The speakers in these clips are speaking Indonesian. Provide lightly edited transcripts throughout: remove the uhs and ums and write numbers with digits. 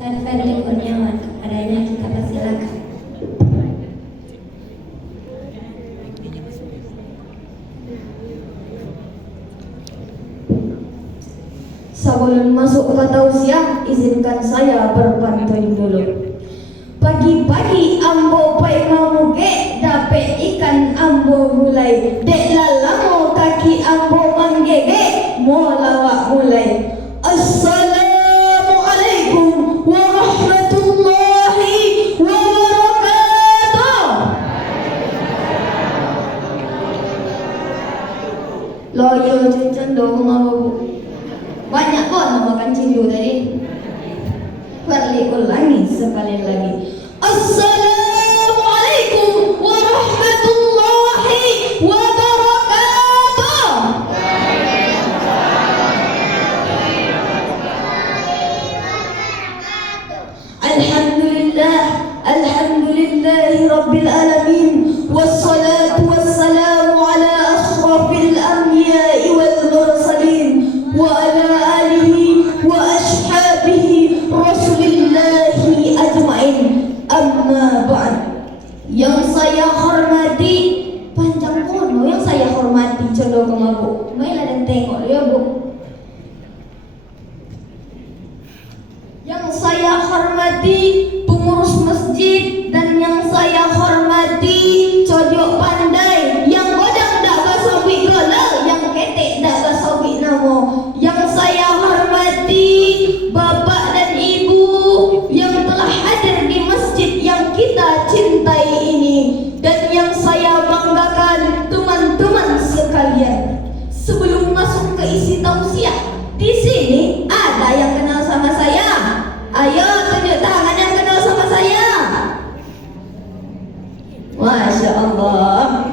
Ferdi Kurniawan, kepadanya kita persilakan. Sebelum masuk ke tausiah, izinkan saya berpantun dulu. Pagi-pagi ambo pai mamuge, dape ikan ambo mulai. Dek lalamo kaki ambo manggege, mau lawak mulai. Assalamualaikum warahmatullahi wabarakatuh. Loyo cincin dong mau. Banyak kok makan cindu tadi. Perli ulangi sekali lagi. Assalamualaikum warahmatullahi wabarakatuh. Alhamdulillah, alhamdulillahi rabbil alamin. Wassalatu wassalamu ala ashrafil anbiya'i wal mursalin wa ala alihi wa ashabihi rasulillahi ajma'in. Amma ba'd. Yang saya hormati, panjang kono yang saya hormati condo kemabu. Mailah dan tengok ya Bu. Yang saya hormati pengurus masjid, dan yang saya hormati cojok pandai, yang godang dak basawi gola, yang ketek dak basawi namo. Yang saya hormati bapak dan ibu yang telah hadir di masjid yang kita cintai ini, dan yang saya banggakan teman-teman sekalian. Sebelum masuk ke isi tausiah, di sini ada yang kenal sama saya? Ayo tunjuk tangan yang kenal sama saya. Masya Allah.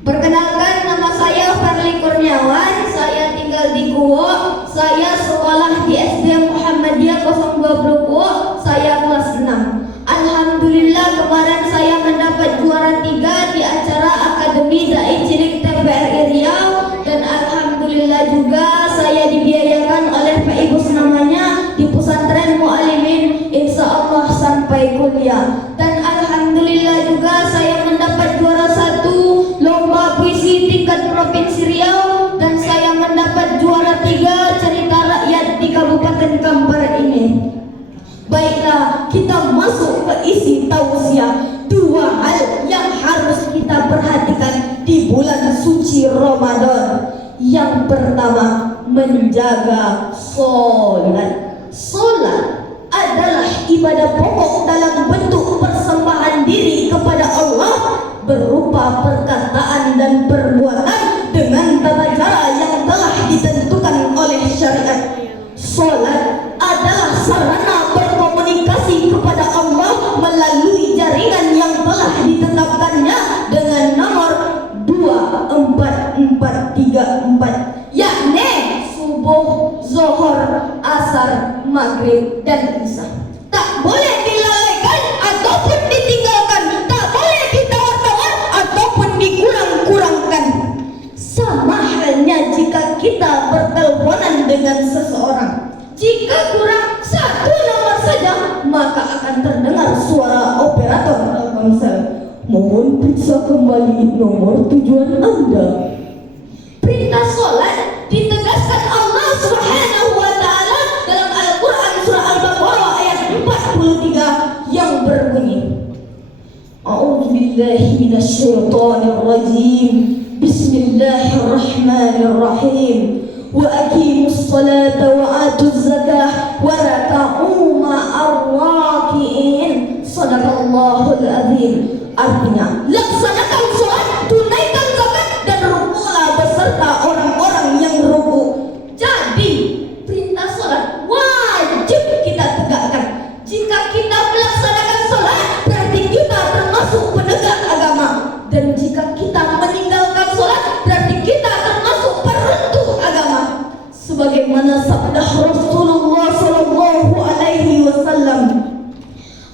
Perkenalkan nama saya Ferdi Kurniawan. Saya tinggal di Kuwo. Saya sekolah di SD Muhammadiyah 02 Kuwo. Saya kelas 6. Alhamdulillah kemarin saya mendapat juara 3 di acara Akademi Dai Cilik TVRI Riau, dan alhamdulillah juga saya dibiayakan oleh Pak Ibu namanya di Pesantren Mu'alimin, insya Allah sampai kuliah. Dan alhamdulillah juga saya mendapat juara 1 lomba puisi tingkat provinsi Riau, dan saya mendapat juara 3 cerita rakyat di Kabupaten Kampar ini. Baiklah, kita masuk ke isi tausiah. 2 hal yang harus kita perhatikan di bulan suci Ramadan. Yang pertama, menjaga sholat. Sholat adalah ibadah pokok dalam bentuk persembahan diri kepada Allah berupa perkataan dan perbuatan dengan tata cara yang telah ditentukan oleh syariat. Sholat adalah sarana berkomunikasi kepada Allah melalui jaringan yang telah ditetapkannya dengan nomor 2434, yakni subuh, zuhur, asar, maghrib, dan isya. Tak boleh dilalaikan ataupun ditinggalkan, tak boleh ditawar-tawar ataupun dikurang-kurangkan. Sama halnya jika kita berteleponan dengan seseorang, jika kurang 1 nomor saja, maka akan terdengar suara operator Telkomsel. Mohon periksa kembali nomor tujuan Anda. Perintah sholat ditegaskan Allah Subhanahu wa Ta'ala dalam Al-Quran surah Al-Baqarah ayat 43 yang berbunyi, A'udzubillahi minasyaitonirrajim. Bismillahirrahmanirrahim. Wa aqimus salata wa atuz zakah wa raka'u ma'ar raki'in. Shadaqallahul azim. Artinya, laksanakan sholat, tunaikan zakat, dan rukulah beserta orang-orang yang ruku. Jadi, perintah sholat wajib kita tegakkan. Jika kita melaksanakan sholat, berarti kita termasuk penegak agama. Dan jika kita meninggalkan sholat, berarti kita termasuk peruntuh agama. Sebagaimana sabda Rasulullah sallallahu alaihi wasallam,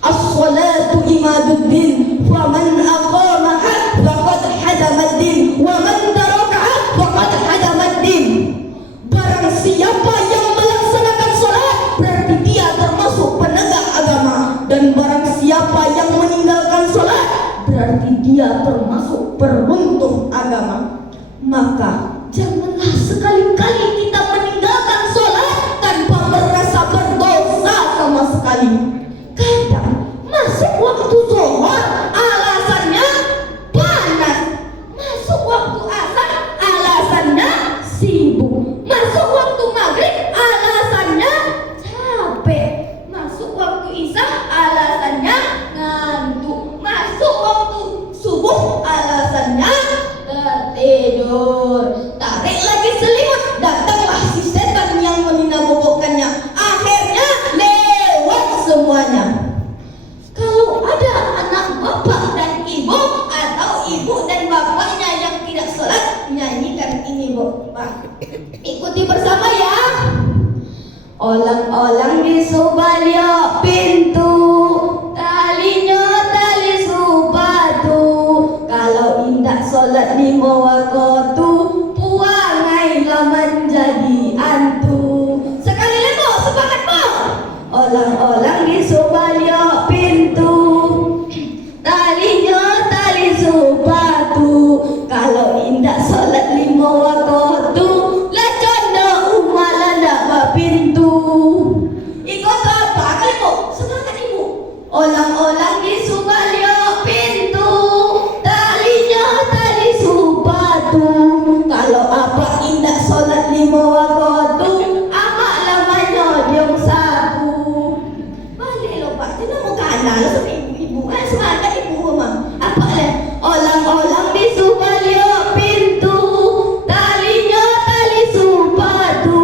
as-salatu imaduddin, faman aqamaha faqad berarti dia termasuk peruntuh agama. Maka janganlah sekali-kali kita meninggalkan sholat tanpa merasa berdosa sama sekali. Kadang masuk waktu zuhur alasannya panas, masuk waktu asar alasannya sibuk, masuk waktu maghrib alasannya capek, masuk waktu isya alasannya ngantuk, masuk waktu subuh alasannya tertidur. Tarik lagi selimut, datanglah si setan yang meninabobokannya. Akhirnya lewat semuanya. Kalau ada anak bapak dan ibu atau ibu dan bapaknya yang tidak sholat, nyanyikan ini bu, Pak. Ikuti bersama ya. Olang-olang di Subalyo pintu, talinya tali sepatu. Kalau indah sholat di mawakotu, puangailah menjadi antu. Sekali lagi bu, semangat bu. Olang-olang di Subalyo pintu, talinya tali sepatu. Kalau indah sholat lima waktu, lah canda umalanda pintu. Ikut apa kali bu? Semangat ibu. Olang-olang di Subalyo pintu, talinya tali sepatu. Kalau apa indah sholat lima waktu, amaklah menyodong sabu. Balik lo pak, tidak mau kalah lo sama ibu-ibu. Semangat ibu mah. Apa lah? Olang-olang di Subalyo pintu, talinya tali sepatu.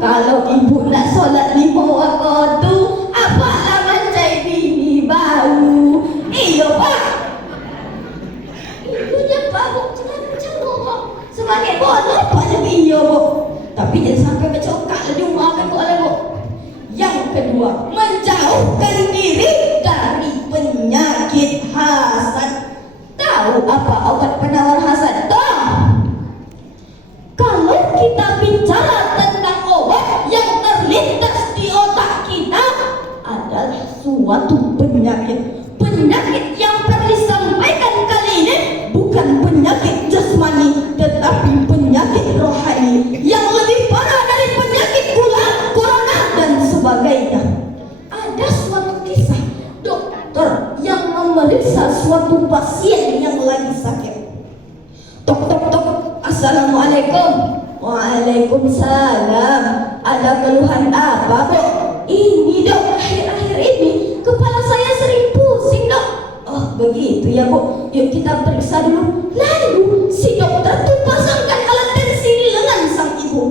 Kalau ibu nak sholat lima waktu, apalah mencai bini baru. Iyo pak. Ibunya pak bu, jangan canggung bu. Sebagai bodoh pak jadi iyo bu. Tapi jangan sampai bercokak lagi makan bu oleh bu. Yang kedua, menjauhkan diri dari penyakit hasad. Tahu apa obat penawar hasad? Tahu? Kalau kita bicara tentang obat yang terlintas di otak kita adalah suatu penyakit. Penyakit yang perlu disampaikan kali ini bukan penyakit jasmani, tetapi penyakit rohani yang lebih parah dari penyakit gula, corona dan sebagainya. Ada suatu kisah dokter yang memeriksa suatu pasien yang lagi sakit. Tok tok tok, assalamualaikum. Waalaikumsalam. Ada keluhan apa bu? Ini dok, akhir-akhir ini kepala saya sering pusing dok. Oh begitu ya bu, yuk kita periksa dulu. Lalu si dokter tuh pasangkan alat tensi di lengan sang ibu.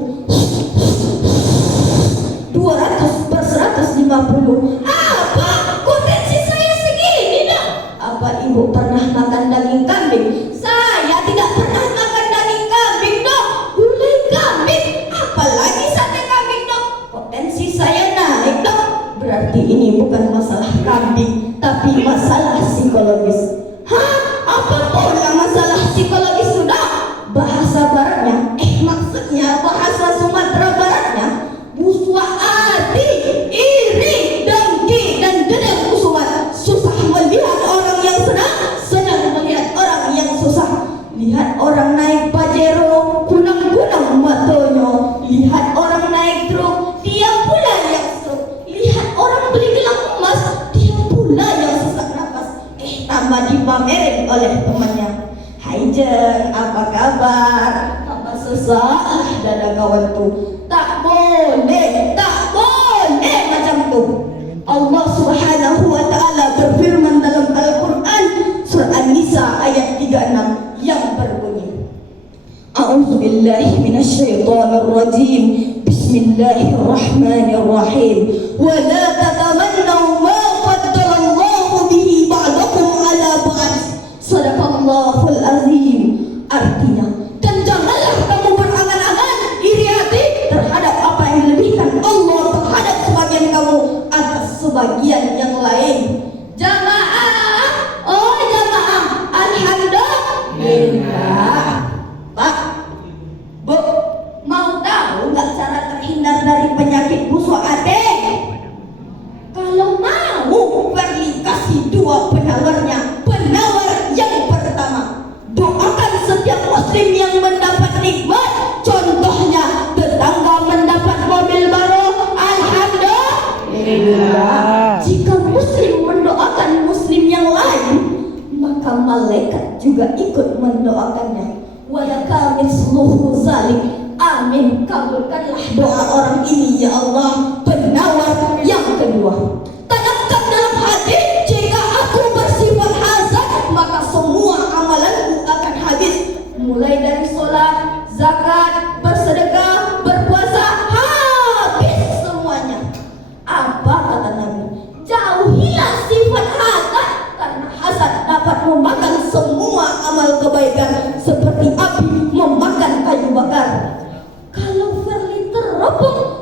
200 per 150. Apa? Kok tensi saya segini dok? Apa ibu pernah makan daging kambing? Saya tidak pernah makan daging kambing dok. Gulai kambing, apalagi sate kambing dok. Potensi saya naik dok. Berarti ini bukan masalah kambing, tapi masalah psikologis. Hah? Apa pula masalah psikologis sudah? Bahasa baratnya, maksudnya bahasa Sumatera Baratnya, buswa ati, iri, dengki, dan dendam usumat. Susah melihat orang yang senang, senang melihat orang yang susah. Lihat orang naik pajero, kunang-kunang matanya. Lihat orang naik truk, dia pula yang stroke. Lihat orang beli gelang emas, dia pula yang sesak nafas. Tambah dipamerin oleh temannya. Hai Jeng, apa kabar? Apa susah dada kawan tuh? Tak boleh macam tuh. Allah Subhanahu wa taala berfirman dalam Al-Qur'an surah An-Nisa ayat 36 yang berbunyi, A'udzu billahi minasyaitonir rajim. Bismillahirrahmanirrahim. Wa la tatamannaw ma faddalallahu bihi ba'dakum 'ala ba'd. Shadaqallahul azim. Artinya, dan janganlah kamu berangan-angan iri hati terhadap apa yang dilebihkan Allah terhadap sebagian kamu atas sebagian yang lain. Jamaah, oh jamaah, alhamdulillah. Pak, Bu, mau tahu nggak cara terhindar dari penyakit busuk hati? Kalau mau, beri kasih dua penawarnya. Penawar yang Alhamdulillah. Jika muslim mendoakan muslim yang lain, maka malaikat juga ikut mendoakannya. Walaka misluhu zalik. Amin. Kabulkanlah doa orang ini ya Allah. Penawar yang kedua, tanamkan dalam hati, jika aku bersifat hasad, maka semua amalanku akan habis. Mulai dari sholat, zakat, bersedekah, berpuasa, habis semuanya. Apa kata Nabi? Jauhilah sifat hasad, karena hasad dapat memakan semua amal kebaikan seperti api memakan kayu bakar. Kalau Verly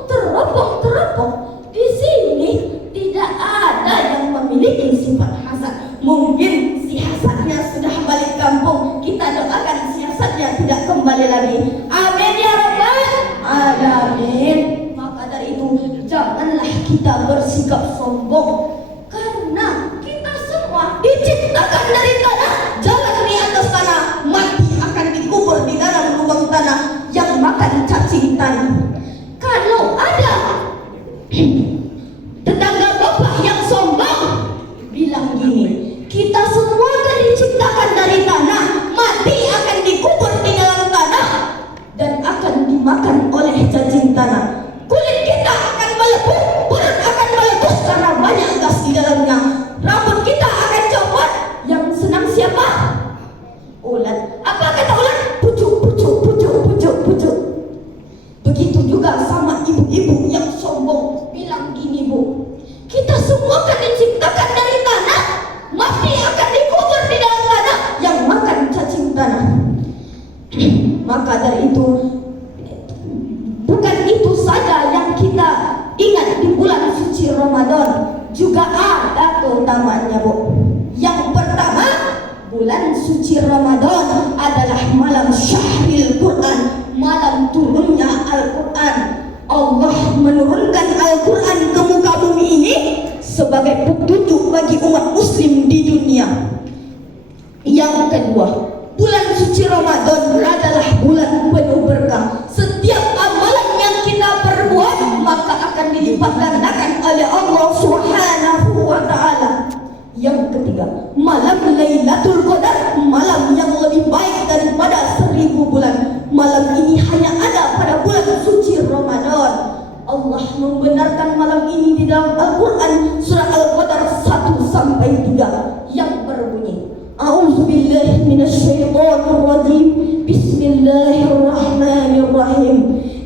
teropong di sini tidak ada yang memiliki sifat hasad. Mungkin si hasadnya sudah balik kampung. Kita doakan si hasadnya tidak kembali lagi. Amin ya rabbal alamin. Maka dari itu janganlah kita bersikap sombong, karena kita semua diciptakan dari tanah, jalan di atas tanah, mati akan dikubur di dalam lubang tanah yang makan cacing tanah. Kalau ada tetangga bapak yang sombong, bilang gini, kita semua kan diciptakan dari tanah, mati akan dikubur di dalam tanah dan akan dimakan oleh cacing tanah. Kulit kita akan melepuh, perut akan meletus karena banyak gas di dalamnya. Rambut kita akan copot. Yang senang siapa? Ulat. Apa kata ulat? Pucuk. Begitu juga sama ibu-ibu yang sombong, bilang gini, Bu, kita semua kan diciptakan dari tanah, mati akan dikubur di dalam tanah yang makan cacing tanah. Maka dari itu, bukan itu saja yang kita ingat di bulan suci Ramadan, juga ada keutamaannya, Bu. Yang pertama, bulan suci Ramadan adalah malam syahril Quran, malam turunnya Al-Quran. Allah menurunkan Al-Quran ke muka bumi ini sebagai petunjuk bagi umat muslim di dunia. Yang kedua, bulan suci Ramadan adalah bulan penuh berkah. Setiap amalan yang kita perbuat maka akan dilipat gandakan oleh Allah Subhanahu wa ta'ala. Yang ketiga, malam Lailatul Qadar, malam yang lebih baik daripada 1000 bulan. Malam ini hanya ada pada bulan suci Ramadan. Allah membenarkan malam ini di dalam Al-Quran, surah Al-Qadar 1-3 yang berbunyi, A'udzubillahi minasyaitonirrajim. Bismillahirrahmanirrahim.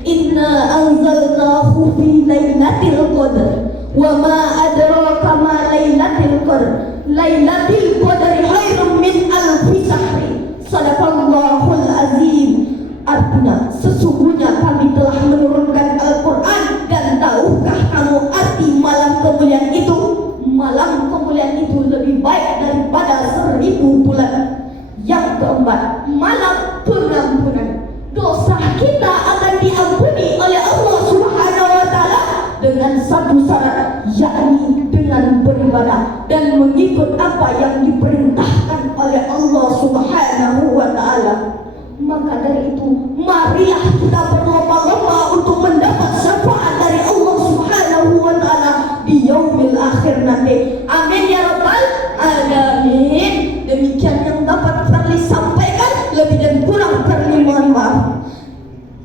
Inna anzalnahu fi lailatul qadar. Wa ma adraka ma lailatul qadar. Lailatul qadar khairum min alfi sahri. Sadaqallahul azim. Artinya, sesungguhnya kami telah menurunkan Al-Quran, dan tahukah kamu arti malam kemuliaan itu? Malam kemuliaan itu lebih baik daripada 1000 bulan. Yang keempat, malam pengampunan. Dosa kita akan diampuni oleh Allah Subhanahu wa ta'ala dengan satu syarat, yakni dengan beribadah dan mengikut apa yang diperintahkan oleh Allah Subhanahu wa ta'ala. Maka dari itu, marilah kita berlomba-lomba untuk mendapat syafaat dari Allah Subhanahu wa ta'ala di yaumil akhir nanti. Amin ya rabbal alamin. Demikian yang dapat Verly sampaikan, lebih dan kurang Verly mohon maaf.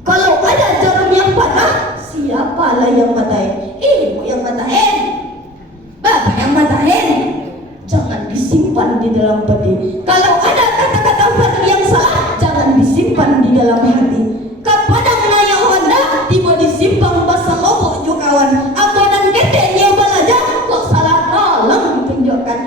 Kalau ada jarum yang patah, siapalah yang matahin? Ibu yang matahin, bapak yang matahin. Jangan disimpan di dalam hati. Kalau ada kata-kata Verly yang salah, jangan disimpan di dalam hati. Kapadang naya Honda tiba disimpang basa lobok jukawan. Abonan gede dia balaja kok salah tolong ditunjukkan.